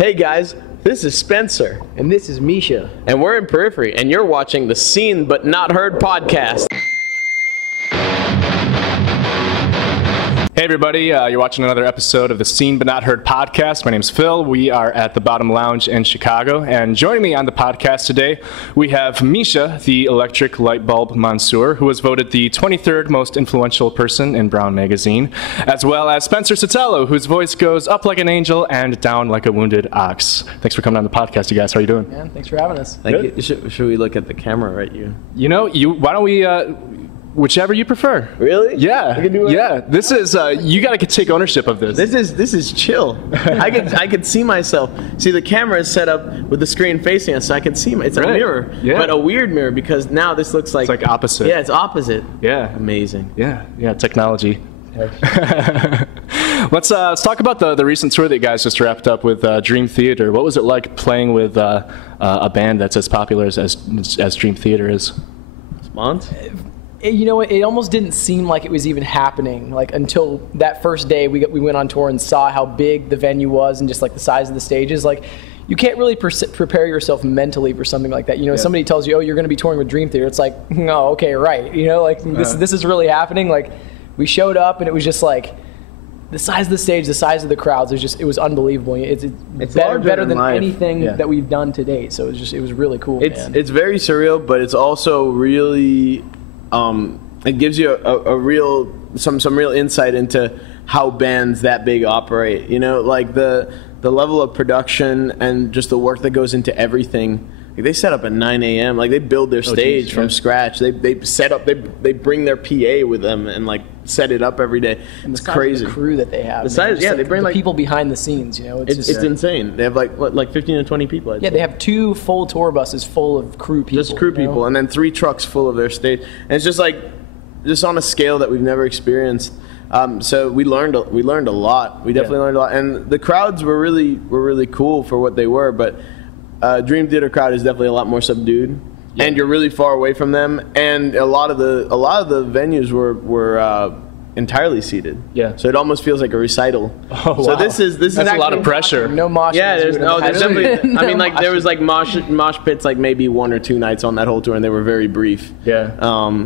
Hey guys, this is Spencer. And this is Misha. And we're in Periphery, and you're watching the Seen But Not Heard podcast. Hey everybody, you're watching another episode of the Seen But Not Heard podcast. My name's Phil. We are at the Bottom Lounge in Chicago, and joining me on the podcast today, we have Misha, the electric light bulb monsieur, who was voted the 23rd most influential person in Brown Magazine, as well as Spencer Sotelo, whose voice goes up like an angel and down like a wounded ox. Thanks for coming on the podcast, you guys. How are you doing? Man, thanks for having us. Thank you. Should we look at the camera right you? You know, why don't we... whichever you prefer. Really? Yeah. I can do it. Yeah. This is you got to take ownership of this. This is chill. I could see myself. See, the camera is set up with the screen facing us, so I can see it's a mirror, but a weird mirror because now this looks like it's like opposite. Yeah, it's opposite. Yeah. Amazing. Yeah. Technology. Let's talk about the recent tour that you guys just wrapped up with Dream Theater. What was it like playing with a band that's as popular as Dream Theater is? Spons? You know, it almost didn't seem like it was even happening, like until that first day we went on tour and saw how big the venue was and just like the size of the stages. Like, you can't really prepare yourself mentally for something like that. You know, somebody tells you, oh, you're going to be touring with Dream Theater. It's like, no, okay, right. You know, like this is really happening. Like, we showed up and it was just like, the size of the stage, the size of the crowds, it was unbelievable. It's better than anything that we've done to date. So it was really cool. It's very surreal, but it's also really... it gives you a real some real insight into how bands that big operate. You know, like the level of production and just the work that goes into everything. Like, they set up at 9 a.m. Like, they build their stage from scratch. They set up. They bring their PA with them and like set it up every day. And it's crazy. The crew that they have. They bring the people behind the scenes. You know, it's insane. They have like 15 to 20 people. They have 2 full tour buses full of crew people. Just crew people, and then 3 trucks full of their stage. And it's just on a scale that we've never experienced. So we learned a lot. We definitely learned a lot, and the crowds were really cool for what they were. But Dream Theater crowd is definitely a lot more subdued, and you're really far away from them. And a lot of the venues were entirely seated. Yeah. So it almost feels like a recital. Oh, wow. So this is That's a lot of pressure. No mosh. Yeah, there's definitely. I mean, like there was like mosh pits like maybe 1 or 2 nights on that whole tour, and they were very brief. Yeah.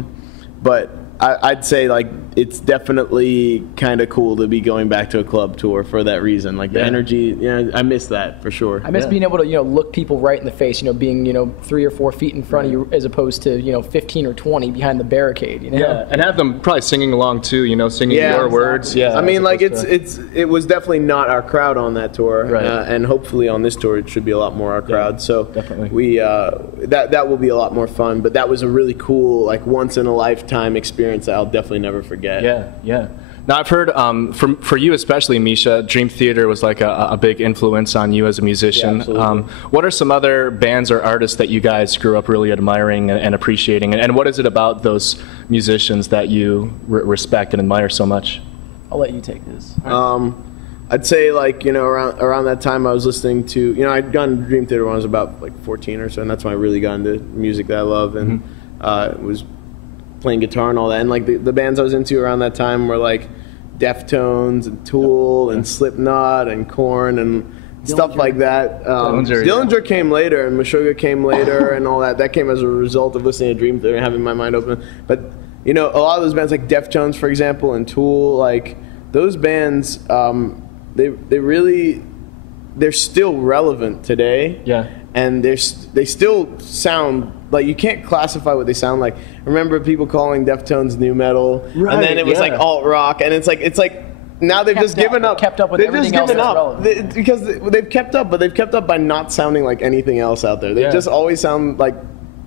But I'd say like it's definitely kind of cool to be going back to a club tour for that reason. Like the energy, I miss that for sure. I miss being able to look people right in the face. Being 3 or 4 feet in front of you as opposed to 15 or 20 behind the barricade. Yeah, and have them probably singing along too. Singing your words. Yeah. I mean, like it was definitely not our crowd on that tour, right. And hopefully on this tour it should be a lot more our crowd. So definitely we that will be a lot more fun. But that was a really cool once in a lifetime experience that I'll definitely never forget. Yeah. Now I've heard for you especially, Misha, Dream Theater was like a big influence on you as a musician. Yeah, what are some other bands or artists that you guys grew up really admiring and appreciating? And what is it about those musicians that you respect and admire so much? I'll let you take this. I'd say around that time I was listening to I'd gone to Dream Theater when I was about 14 or so, and that's when I really got into music that I love and was playing guitar and all that, and the bands I was into around that time were like Deftones and Tool and Slipknot and Korn and stuff like that. Dillinger came later, and Meshuggah came later, and all that. That came as a result of listening to Dream Theater and having my mind open. But a lot of those bands like Deftones, for example, and Tool, those bands, they're still relevant today. Yeah. And they still sound like you can't classify what they sound like. I remember people calling Deftones new metal, and then it was like alt rock, and it's like now they've just given up. Kept up with everything else that's relevant. Because they've kept up, but they've kept up by not sounding like anything else out there. They just always sound like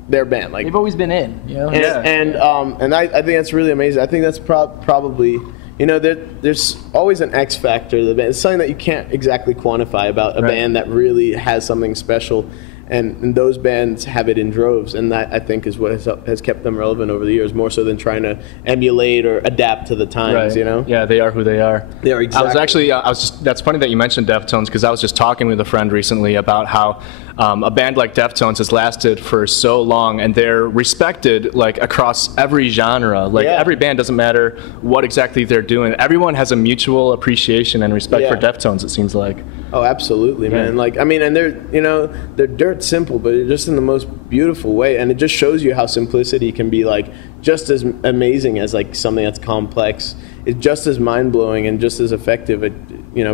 their band. Like they've always been in. And I think that's really amazing. I think that's probably. There's always an X factor to the band. It's something that you can't exactly quantify about a band that really has something special, and those bands have it in droves, and that I think is what has kept them relevant over the years, more so than trying to emulate or adapt to the times. Yeah, they are who they are. They are exactly. That's funny that you mentioned Deftones, because I was just talking with a friend recently about how a band like Deftones has lasted for so long, and they're respected like across every genre. Like every band, doesn't matter what exactly they're doing, everyone has a mutual appreciation and respect for Deftones, it seems like. Oh, absolutely, man. Like, I mean, and they're dirt simple, but just in the most beautiful way, and it just shows you how simplicity can be like just as amazing as like something that's complex. It's just as mind-blowing and just as effective at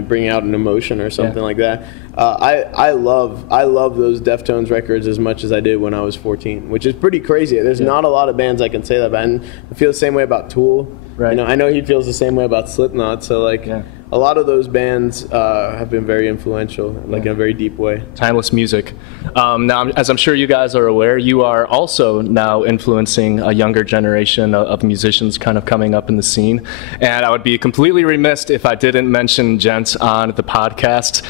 bringing out an emotion or something like that. I love those Deftones records as much as I did when I was 14, which is pretty crazy. There's not a lot of bands I can say that about, and I feel the same way about Tool. Right. I know he feels the same way about Slipknot. So like a lot of those bands have been very influential, like in a very deep way. Timeless music. Now, as I'm sure you guys are aware, you are also now influencing a younger generation of musicians kind of coming up in the scene. And I would be completely remiss if I didn't mention Djent on the podcast.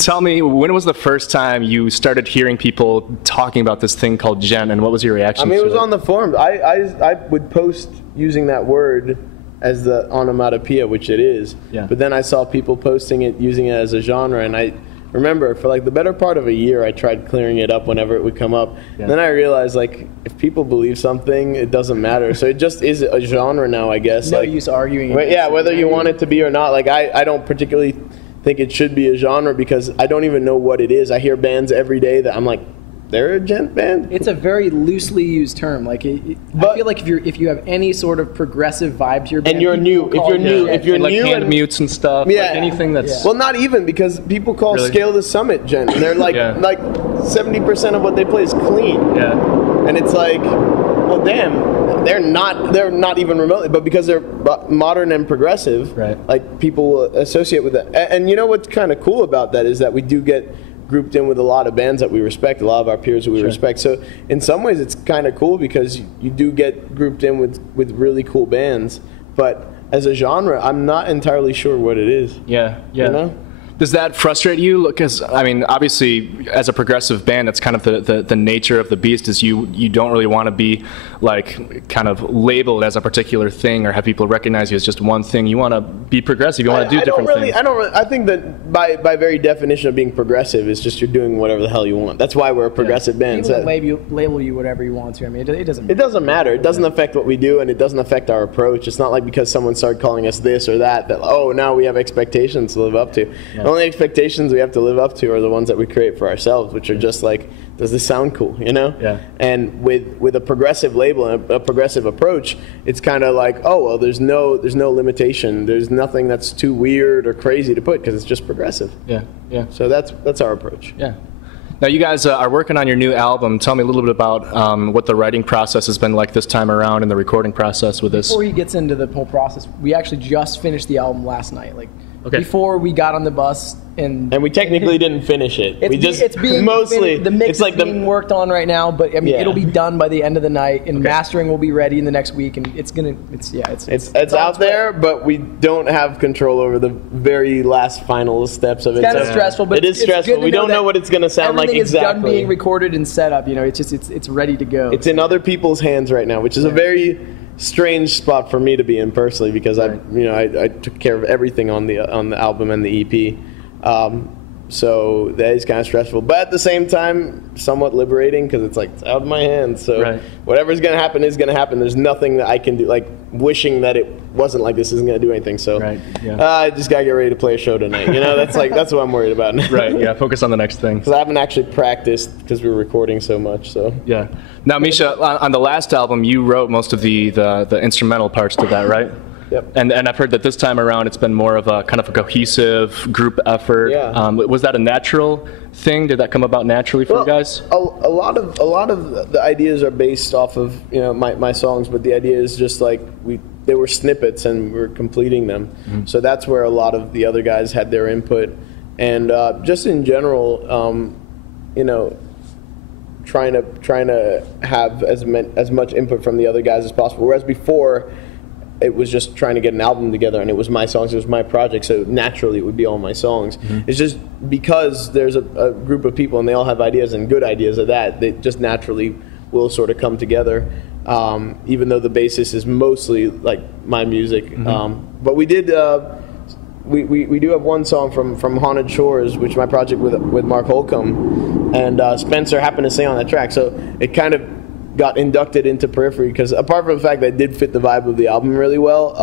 Tell me, when was the first time you started hearing people talking about this thing called Djent, and what was your reaction to it? I mean, it was on the forums. I would post using that word as the onomatopoeia, which it is. But then I saw people posting it, using it as a genre, and I remember for like the better part of a year I tried clearing it up whenever it would come up. Then I realized, like, if people believe something, it doesn't matter. So it just is a genre now, I guess. No like, use arguing. Whether you want it to be or not. Like, I don't particularly think it should be a genre because I don't even know what it is. I hear bands every day that I'm like, they're a Djent band? It's a very loosely used term. Like, I feel like if you have any sort of progressive vibe to your band, and you're new, if you're like new, hand mutes and stuff, like anything that's well, not even, because people call Scale the Summit Djent, and they're like 70% of what they play is clean. And it's like, well, damn, they're not even remotely, but because they're modern and progressive, like people will associate with that. And you know what's kind of cool about that is that we do get grouped in with a lot of bands that we respect, a lot of our peers that we respect. So in some ways it's kind of cool because you do get grouped in with really cool bands, but as a genre, I'm not entirely sure what it is. You know? Does that frustrate you? Because, I mean, obviously, as a progressive band, that's kind of the nature of the beast, is you don't really want to be, like, kind of labeled as a particular thing or have people recognize you as just one thing. You want to be progressive. You want to do different things. I think that by very definition of being progressive is just you're doing whatever the hell you want. That's why we're a progressive band. People label you whatever you want to. I mean, it doesn't matter. It doesn't matter. It doesn't affect what we do, and it doesn't affect our approach. It's not like because someone started calling us this or that, oh, now we have expectations to live up to. The only expectations we have to live up to are the ones that we create for ourselves, which are just like, does this sound cool, you know? And with a progressive label and a progressive approach, it's kind of like, oh, well, there's no limitation. There's nothing that's too weird or crazy to put because it's just progressive. So that's our approach. Now, you guys are working on your new album. Tell me a little bit about what the writing process has been like this time around and the recording process with this. Before he gets into the whole process, we actually just finished the album last night. Before we got on the bus, and we technically didn't finish it. It's being mostly the mix is being worked on right now, but I mean it'll be done by the end of the night, and mastering will be ready in the next week, and it's out there, but we don't have control over the very last final steps of it. It's kind of stressful, but it is stressful. We don't know what it's going to sound like exactly. Everything is done being recorded and set up. You know, it's ready to go. It's in other people's hands right now, which is a very strange spot for me to be in personally, because I took care of everything on the album and the EP. So that is kind of stressful, but at the same time, somewhat liberating because it's like it's out of my hands. So whatever's going to happen is going to happen. There's nothing that I can do, like wishing that it wasn't like this isn't going to do anything. So I just got to get ready to play a show tonight. You know, that's what I'm worried about now. Focus on the next thing. Because I haven't actually practiced because we were recording so much. So Now, Misha, on the last album, you wrote most of the instrumental parts to that, right? And I've heard that this time around it's been more of a kind of a cohesive group effort. Was that a natural thing? Did that come about naturally for you guys? A lot of the ideas are based off of my songs, but the idea is just like they were snippets and we're completing them. So that's where a lot of the other guys had their input, and just in general, trying to have as much input from the other guys as possible. Whereas before, it was just trying to get an album together, and it was my songs, it was my project, so naturally it would be all my songs. It's just because there's a group of people and they all have ideas and good ideas of that, they just naturally will sort of come together, even though the basis is mostly like my music. But we did we do have one song from Haunted Shores, which is my project with Mark Holcomb, and Spencer happened to sing on that track, so it kind of got inducted into Periphery, because apart from the fact that it did fit the vibe of the album really well,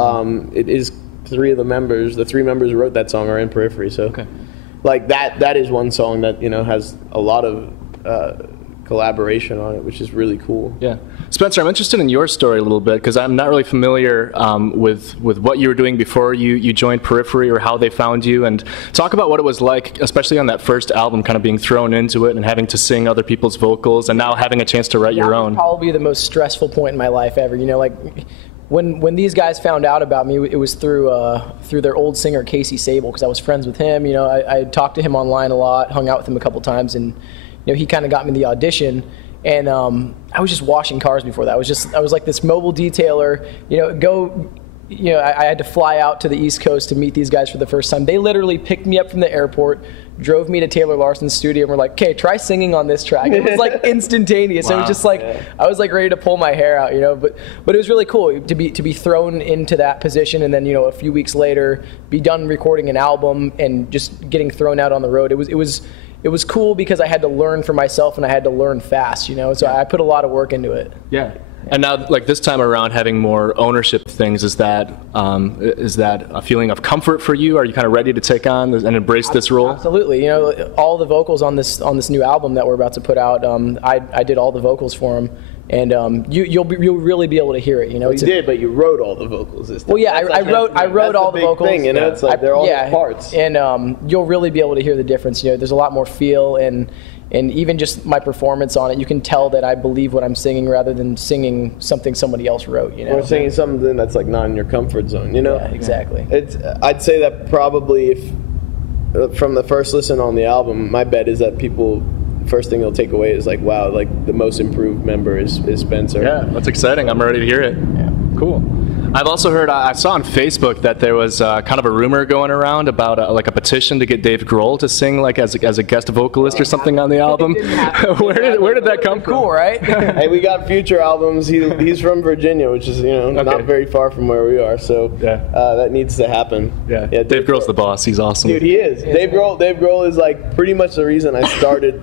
it is the three members who wrote that song are in Periphery, so like that is one song that has a lot of collaboration on it, which is really cool. Yeah. Spencer, I'm interested in your story a little bit, because I'm not really familiar with what you were doing before you joined Periphery, or how they found you, and talk about what it was like, especially on that first album, kind of being thrown into it and having to sing other people's vocals, and now having a chance to write your own. That was probably the most stressful point in my life ever. Like when these guys found out about me, it was through their old singer Casey Sable, because I was friends with him. I talked to him online a lot, hung out with him a couple times, and he kind of got me the audition. And I was just washing cars before that. I was like this mobile detailer. I had to fly out to the East Coast to meet these guys for the first time. They literally picked me up from the airport, drove me to Taylor Larson's studio, and were like, "Okay, try singing on this track." It was like instantaneous. Wow. It was just like I was like ready to pull my hair out, But it was really cool to be thrown into that position, and then a few weeks later be done recording an album and just getting thrown out on the road. It was cool because I had to learn for myself, and I had to learn fast, So I put a lot of work into it. Yeah. And now, like this time around, having more ownership of things, is that a feeling of comfort for you? Are you kind of ready to take on and embrace this role? Absolutely. All the vocals on this new album that we're about to put out, I did all the vocals for them. And you'll really be able to hear it, Well, you did, but you wrote all the vocals this time. Well, yeah, I wrote all the vocals. Thing, it's like they're all the parts. And you'll really be able to hear the difference. There's a lot more feel, and even just my performance on it, you can tell that I believe what I'm singing rather than singing something somebody else wrote. Or singing something that's like not in your comfort zone. Yeah, exactly. I'd say that probably from the first listen on the album, my bet is that people. First thing they'll take away is like, wow, like the most improved member is Spencer. Yeah, that's exciting. I'm ready to hear it. Yeah. Cool. I've also heard, I saw on Facebook that there was kind of a rumor going around about like a petition to get Dave Grohl to sing like as a guest vocalist or something on the album. Where did that come from? Cool, right? Hey, we got future albums. He's from Virginia, which is not very far from where we are. So that needs to happen. Yeah. Dave Grohl's the boss. He's awesome. Dude, he is. Dave Grohl is like pretty much the reason I started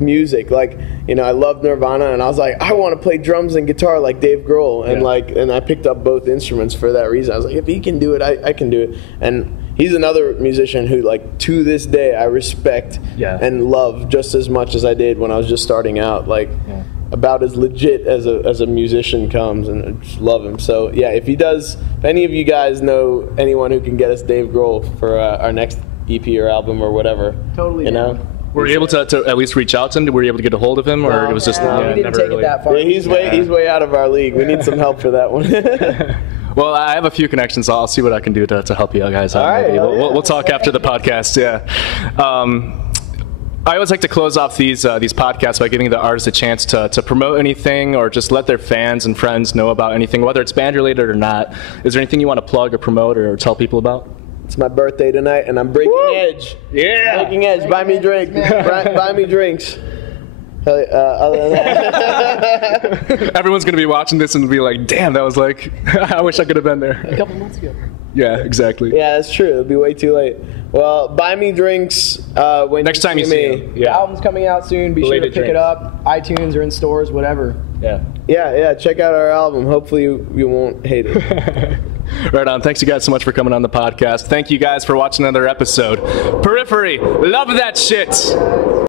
music. Like, I loved Nirvana, and I was like, I want to play drums and guitar like Dave Grohl, and I picked up both instruments for that reason. I was like, if he can do it, I can do it. And he's another musician who, like, to this day, I respect and love just as much as I did when I was just starting out. Like, about as legit as a musician comes, and I just love him. So yeah, if any of you guys know anyone who can get us Dave Grohl for our next EP or album or whatever, totally, Were you able to at least reach out to him? Were you able to get a hold of him, or it was just we didn't take it that far? Yeah, he's way out of our league. We need some help for that one. Well, I have a few connections. I'll see what I can do to help you guys out. All right, we'll talk after the podcast. Yeah. I always like to close off these podcasts by giving the artists a chance to promote anything, or just let their fans and friends know about anything, whether it's band related or not. Is there anything you want to plug or promote or tell people about? It's my birthday tonight, and I'm breaking edge. Yeah. Breaking edge. Buy me drinks. Buy me drinks. Other than that. Everyone's going to be watching this and be like, damn, that was like, I wish I could have been there. A couple months ago. Yeah, exactly. Yeah, that's true. It'll be way too late. Well, buy me drinks when next time you see me. The album's coming out soon. Be sure to pick it up. iTunes or in stores, whatever. Yeah. Check out our album. Hopefully you won't hate it. Right on. Thanks you guys so much for coming on the podcast. Thank you guys for watching another episode. Periphery. Love that shit.